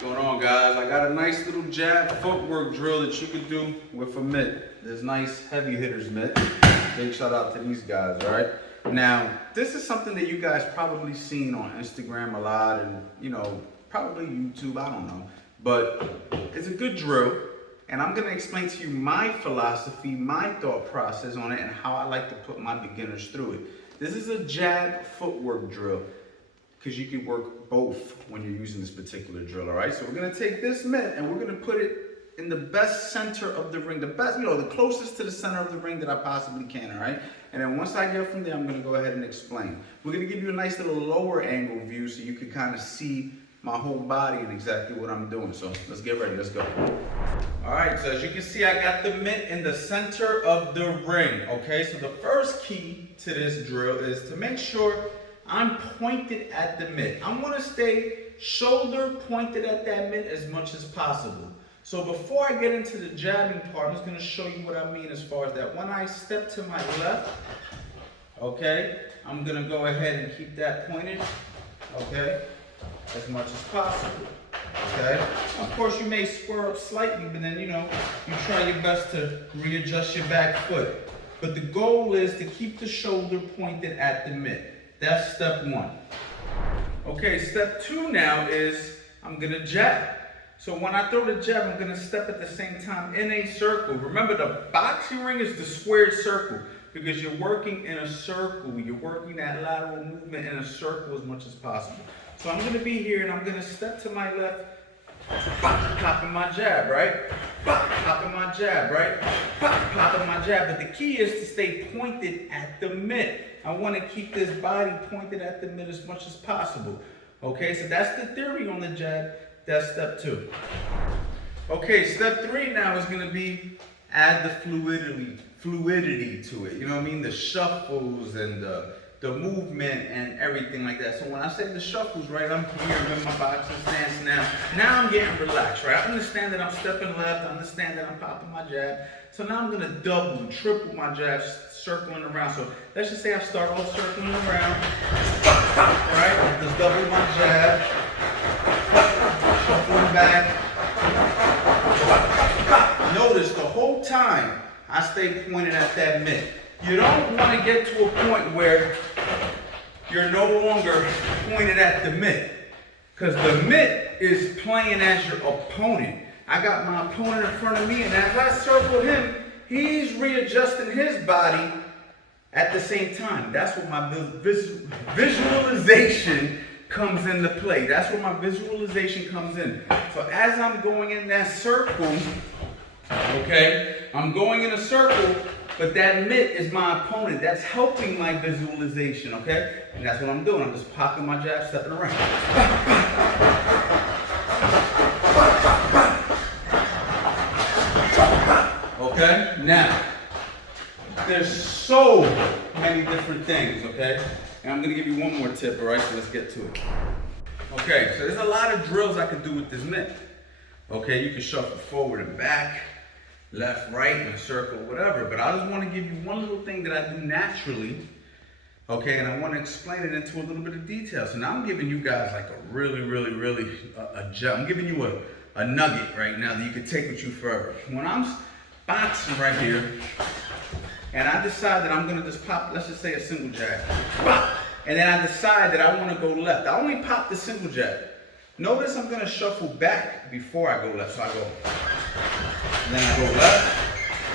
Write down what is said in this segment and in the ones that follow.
What's going on, guys? I got a nice little jab footwork drill that you could do with a mitt. This nice heavy hitters mitt. Big shout out to these guys, all right? Now, this is something that you guys probably seen on Instagram a lot and, probably YouTube, I don't know. But it's a good drill, and I'm gonna explain to you my philosophy, my thought process on it, and how I like to put my beginners through it. This is a jab footwork drill, because you can work both when you're using this particular drill, all right? So we're gonna take this mitt and we're gonna put it in the best center of the ring, the best, the closest to the center of the ring that I possibly can, all right? And then once I get from there, I'm gonna go ahead and explain. We're gonna give you a nice little lower angle view so you can kind of see my whole body and exactly what I'm doing. So let's get ready, let's go. All right, so as you can see, I got the mitt in the center of the ring, okay? So the first key to this drill is to make sure I'm pointed at the mitt. I'm gonna stay shoulder pointed at that mitt as much as possible. So before I get into the jabbing part, I'm just gonna show you what I mean as far as that. When I step to my left, okay, I'm gonna go ahead and keep that pointed, okay, as much as possible, okay? Of course, you may square up slightly, but then, you try your best to readjust your back foot. But the goal is to keep the shoulder pointed at the mitt. That's step one. Okay, step two now is I'm gonna jab. So when I throw the jab, I'm gonna step at the same time in a circle. Remember, the boxing ring is the squared circle because you're working in a circle. You're working that lateral movement in a circle as much as possible. So I'm gonna be here and I'm gonna step to my left, popping my jab, right? Popping my jab, right? Popping my jab. But the key is to stay pointed at the mitt. I want to keep this body pointed at the mitt as much as possible. Okay, so that's the theory on the jab. That's step two. Okay, step three now is going to be add the fluidity to it. You know what I mean? The shuffles and the movement and everything like that. So when I say the shuffles, right, I'm here in my boxing stance now. Now I'm getting relaxed, right? I understand that I'm stepping left. I understand that I'm popping my jab. So now I'm going to double, triple my jabs, circling around. So let's just say I start off circling around, right? Just double my jab, shuffling back. Notice the whole time I stay pointed at that mitt. You don't want to get to a point where you're no longer pointed at the mitt, because the mitt is playing as your opponent. I got my opponent in front of me, and as I circle him, he's readjusting his body at the same time. That's where my visualization comes into play. That's where my visualization comes in. So as I'm going in that circle, okay, I'm going in a circle, but that mitt is my opponent. That's helping my visualization, okay? And that's what I'm doing. I'm just popping my jab, stepping around. Okay, now, there's so many different things, okay? And I'm gonna give you one more tip, all right? So let's get to it. Okay, so there's a lot of drills I can do with this mitt. Okay, you can shuffle forward and back, left, right, in a circle, whatever. But I just wanna give you one little thing that I do naturally, okay? And I wanna explain it into a little bit of detail. So now I'm giving you guys like a really, I'm giving you a nugget right now that you can take with you forever. When I'm boxing right here, and I decide that I'm gonna just pop, let's just say a single jab, pop, and then I decide that I wanna go left. I only pop the single jab. Notice I'm gonna shuffle back before I go left. So I go, and then I go left,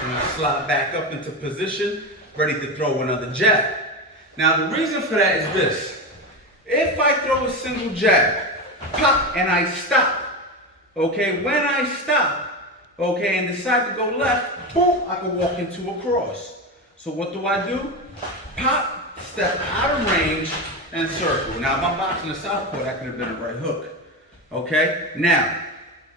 and I slide back up into position, ready to throw another jab. Now the reason for that is this. If I throw a single jab, pop, and I stop, okay, when I stop, okay, and decide to go left, boom, I can walk into a cross. So what do? Pop, step out of range, and circle. Now, if I'm boxing a southpaw, that could have been a right hook. Okay? Now,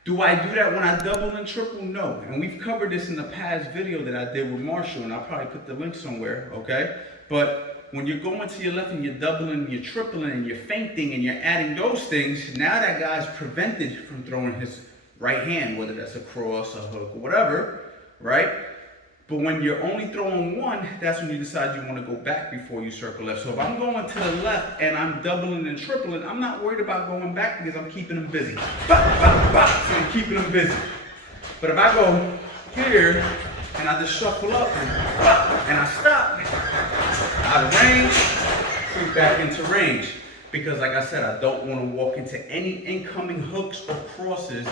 do I do that when I double and triple? No. And we've covered this in the past video that I did with Marshall, and I'll probably put the link somewhere, okay? But when you're going to your left and you're doubling, you're tripling, and you're feinting, and you're adding those things, now that guy's prevented from throwing his right hand, whether that's a cross, a hook, or whatever, right? But when you're only throwing one, that's when you decide you want to go back before you circle left. So if I'm going to the left and I'm doubling and tripling, I'm not worried about going back because I'm keeping them busy. Bop, bop, bop, so I'm keeping them busy. But if I go here and I just shuffle up and I stop, out of range, creep back into range. Because like I said, I don't want to walk into any incoming hooks or crosses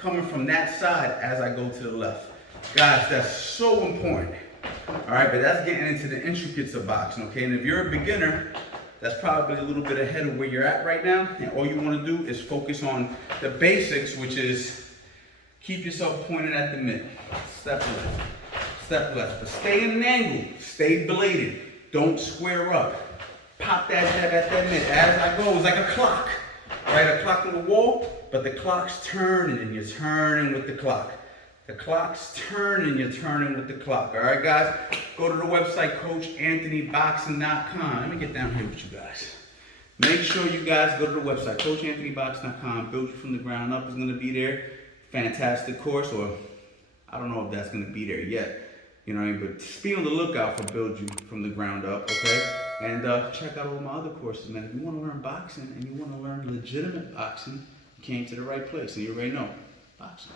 coming from that side as I go to the left. Guys, that's so important. All right, but that's getting into the intricacies of boxing, okay? And if you're a beginner, that's probably a little bit ahead of where you're at right now. And all you want to do is focus on the basics, which is keep yourself pointed at the mitt. Step left, step left. But stay in an angle, stay bladed. Don't square up. Pop that jab at that mitt. As I go, it's like a clock, right? A clock on the wall, but the clock's turning and you're turning with the clock. The clock's turning, you're turning with the clock. All right, guys? Go to the website, coachanthonyboxing.com. Let me get down here with you guys. Make sure you guys go to the website, coachanthonyboxing.com. Build You From The Ground Up is going to be there. Fantastic course, or I don't know if that's going to be there yet. You know what I mean? But just be on the lookout for Build You From The Ground Up, okay? And check out all my other courses, man. If you want to learn boxing and you want to learn legitimate boxing, you came to the right place, and you already know boxing.